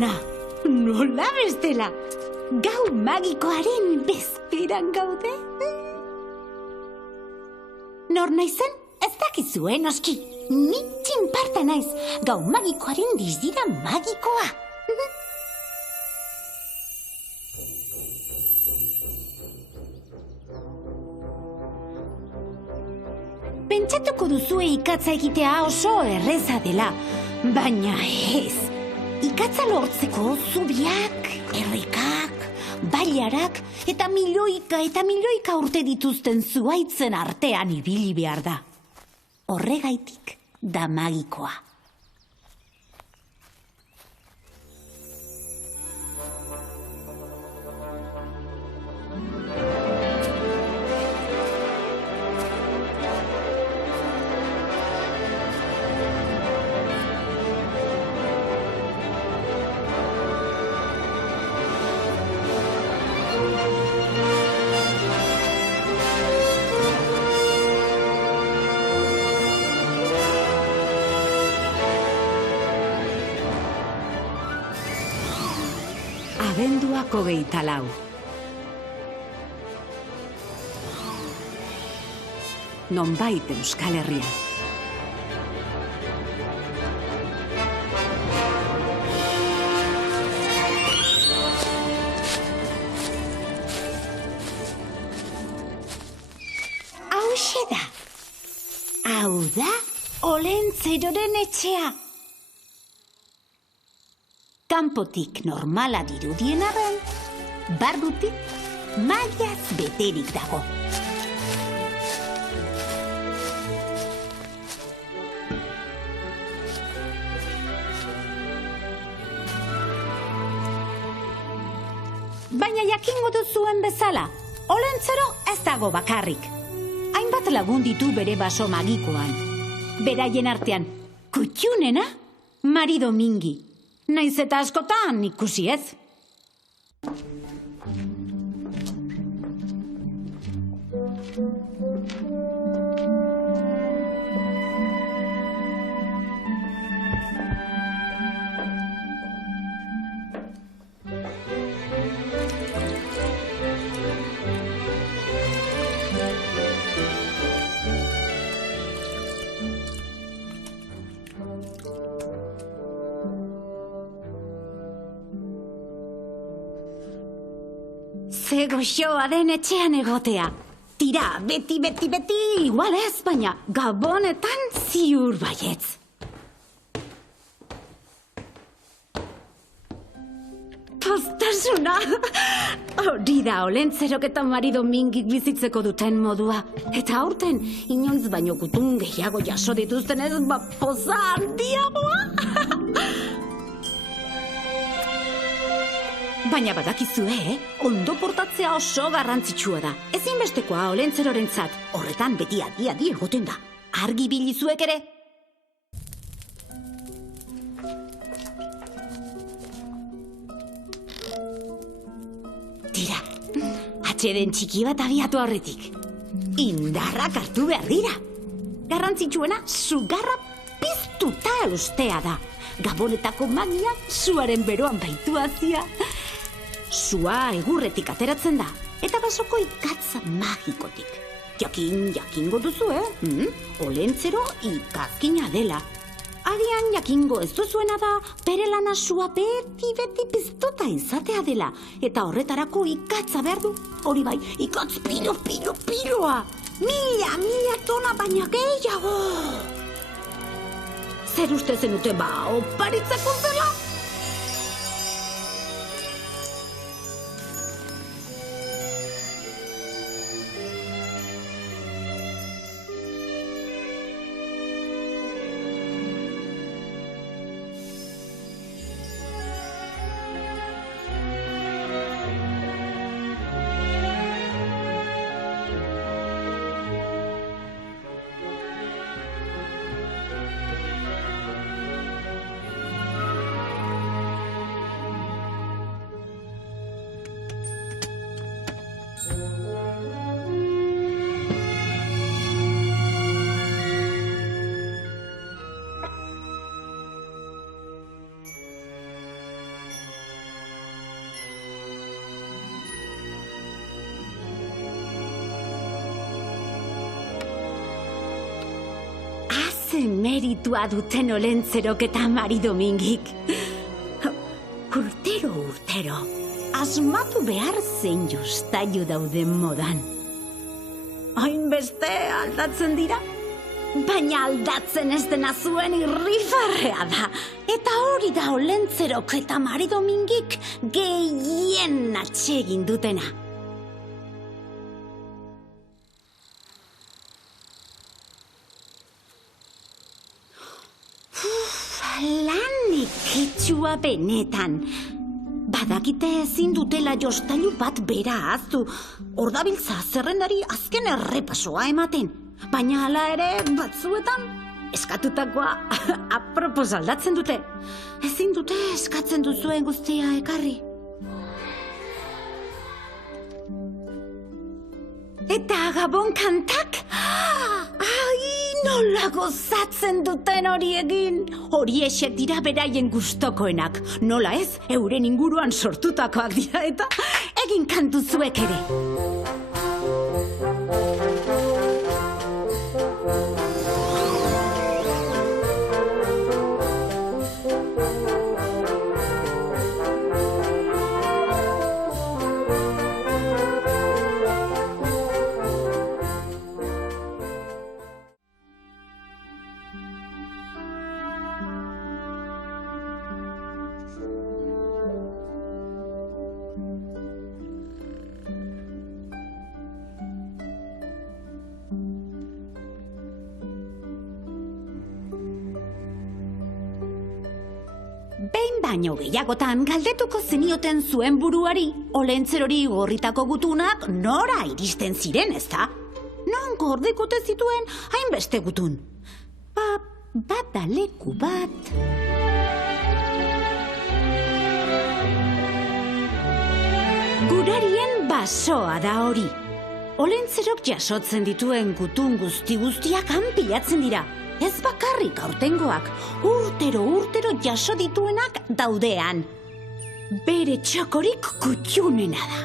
ona. Nola bestela? Gau magikoaren bezperan gaude? Nor naizen? Ez dakizue, noski. Ni txinparta naiz. Gau magikoaren dizdira magikoa. Pentsatuko duzue ikatza egitea oso erreza dela, baina ez. Ikatza lortzeko zubiak, errekak, bailarak eta milioika urte dituzten zuhaitzen artean ibili behar da. Horregaitik da magikoa. Abenduak 24. Nonbait Euskal Herria. Hauxe da. Hau da Olentzeroren etxea. Kanpotik normala dirudien arren, barrutik magiaz beterik dago. Baina jakingo duzuen bezala, Olentzero ez dago bakarrik. Hainbat lagun ditu bere baso magikoan. Beraien artean, kutxunena, Mari Domingi. Naiz eta askotan ikusi ez. Ze goxoa den etxean egotea. Tira, beti, igual ez, baina gabonetan ziur baietz. Postasuna! Hori da Olentzerok eta Mari Domingik bizitzeko duten modua. Eta aurten, inoiz baino gutun gehiago jaso dituzten ez, poza handiagoa! Baina badakizue, ondo portatzea oso garrantzitsua da. Ezinbestekoa Olentzerorentzat, horretan beti adi egoten da. Argi bilizuek ere. Tira, atxeden txiki bat abiatu horretik. Indarrak hartu behar dira. Garrantzitsuena, sugarra piztuta eustea da. Gabonetako magia suaren beroan baitu hazia. Sua egurretik ateratzen da, eta basoko ikatza magikotik. Jakingo duzu, Olentzero ikazkina dela. Agian jakingo ez duzuena da, bere lana sua beti piztuta izatea dela. Eta horretarako ikatza behar du. Hori bai, ikatz piloa. Mila tona baina gehiago. Zer uste zenute oparitzako zela? meritua duten Olentzerok eta Mari Domingik. Urtero, asmatu behar zein jostailu dauden modan. Hainbeste aldatzen dira, baina aldatzen ez dena zuen irrifarrea da. Eta hori da Olentzerok eta Mari Domingik gehien atsegin dutena. Lanik itxua benetan. Badakite ezin dutela jostailu bat bera ahaztu. Hor dabiltza zerrendari azken errepasoa ematen. Baina hala ere batzuetan eskatutakoa apropos aldatzen dute. Ezin dute eskatzen duzuen guztia ekarri. Eta Gabon kantak? Nola gozatzen duten horiekin! Horiexek dira beraien gustokoenak. Nola ez, euren inguruan sortutakoak dira eta egin kantu zuek ere. Behin baino gehiagotan galdetuko zenioten zuen buruari, Olentzerori gorritako gutunak nora iristen ziren, ezta? Non gordekute zituen hainbeste gutun? Bada leku bat. Gurarien basoa da hori. Olentzerok jasotzen dituen gutun guztiak han pilatzen dira. Ez bakarrik aurtengoak, urtero jaso dituenak daudean. Bere txokorik kutxunena da.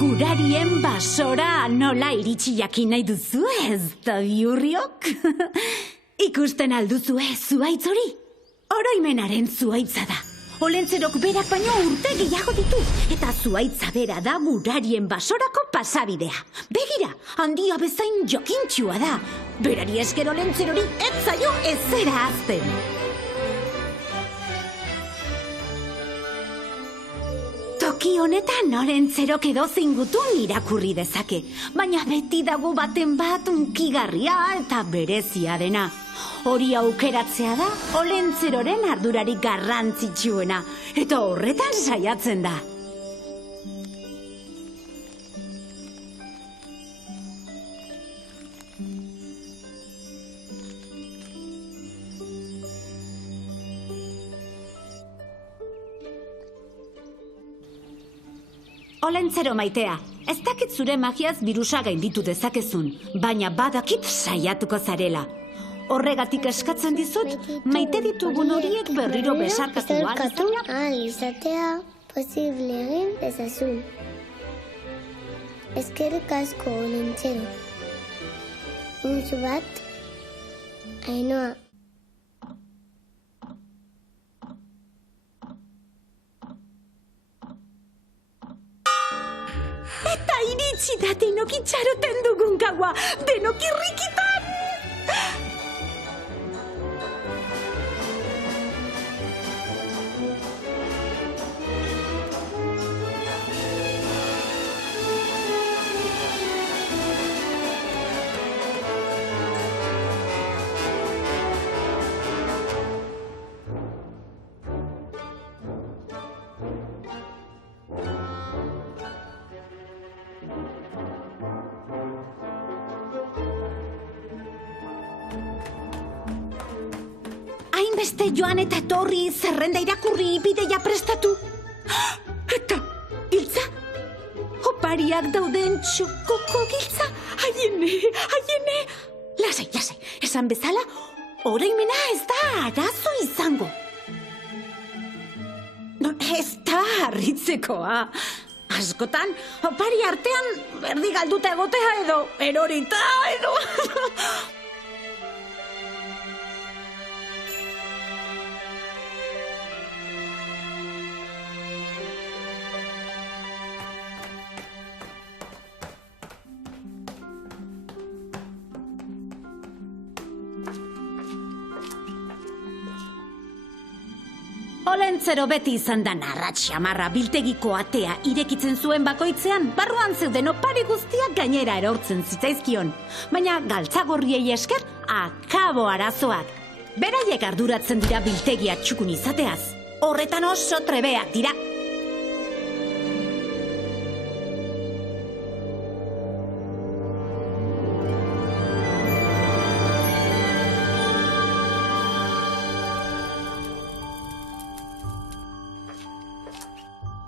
Gurarien basora nola iritsi jakin nahi duzu ez da biurriok? Ikusten alduzue zuaitz hori? Oroimenaren zuaitza da. Olentzerok berak baino urte gehiago ditu, eta zuaitza bera da Gurarien basorako pasabidea. Begira, handia bezain jokintxua da. Berari esker Olentzerori ez zaio ezera azten. Toki honetan Olentzerok edozein gutun irakurri dezake, baina beti dago baten bat unkigarria eta berezia dena. Hori aukeratzea da Olentzeroren ardurarik garrantzitsuena, eta horretan saiatzen da. Olentzero maitea, ez dakit zure magiaz birusa gainditu dezakezun, baina badakit saiatuko zarela. Horregatik eskatzen dizut, maite ditugun horiek berriro besarkatu ahal izatea posible egin dezazun. Eskerrik asko, Olentzero. Musu bat, Ainhoa. Eta iritsi da denok itxaroten dugun gaua, denok irrikitan! Hainbeste joan eta etorri, zerrenda irakurri, bideia prestatu. Eta, giltza? Opariak dauden txokoko giltza? Haiene! Lasai, esan bezala, oroimena ez da arazo izango. No, ez da harritzekoa. Askotan, opari artean berdi galduta egotea edo erorita edo... Olentzero beti izan da narratxamarra biltegiko atea irekitzen zuen bakoitzean, barruan zeuden opari guztiak gainera erortzen zitzaizkion. Baina galtzagorriei esker, akabo arazoak. Beraiek arduratzen dira biltegia txukun izateaz. Horretan oso trebeak dira.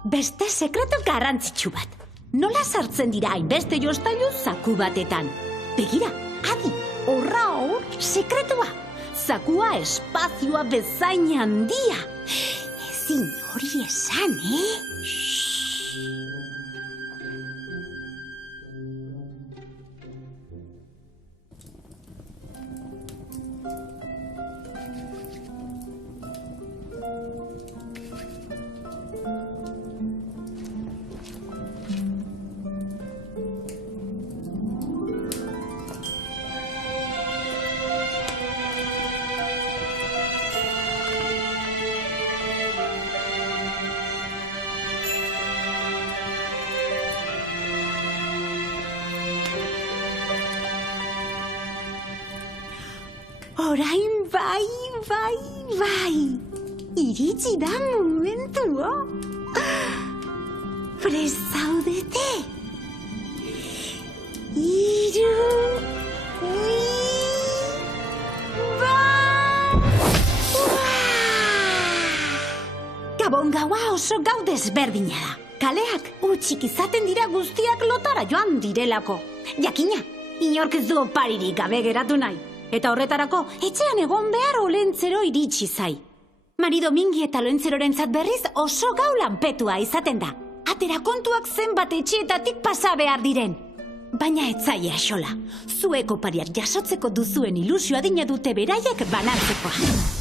Beste sekretu garrantzitsu bat. Nola sartzen dira hainbeste jostailu zaku batetan? Begira, adi, horra hor, sekretua. Zakua espazioa bezain handia. Ezin hori esan, Orain bai. Iritsi da momentua. Prest zaudete? 3, 2, 1. Gabon gaua oso gau desberdina da. Kaleak utxik izaten dira guztiak lotara joan direlako. Jakina, inork ez du oparirik gabe geratu nahi. Eta horretarako, etxean egon behar Olentzero iritsi zai. Mari Domingi eta Olentzerorentzat berriz oso gau lanpetua izaten da. Atera kontuak zenbat etxeetatik pasa behar diren. Baina etzaia xola. Zuek opariak jasotzeko duzuen ilusioa dina dute beraiek banartzekoa.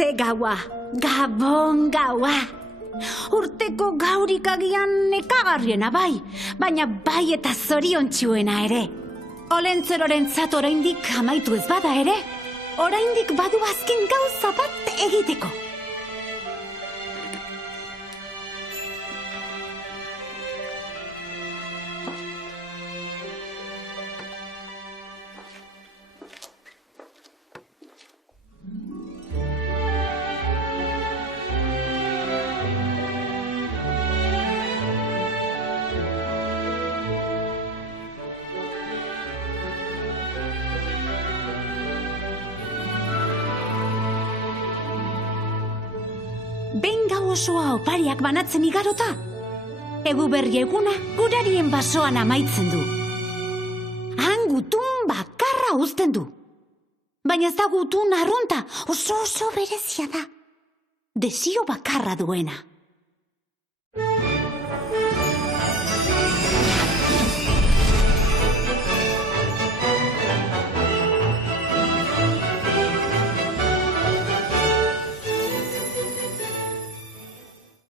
ze gaua, Gabon gaua. Urteko gaurik agian nekagarriena bai, baina bai eta zoriontsuena ere. Olentzerorentzat oraindik amaitu ez bada ere, oraindik badu azken gauza bat egiteko. Behin gau osoa opariak banatzen igarota, egu berri eguna gurarien basoan amaitzen du. Han gutun bakarra uzten du. Baina ez da gutun arrunta, oso berezia da. Desio bakarra duena.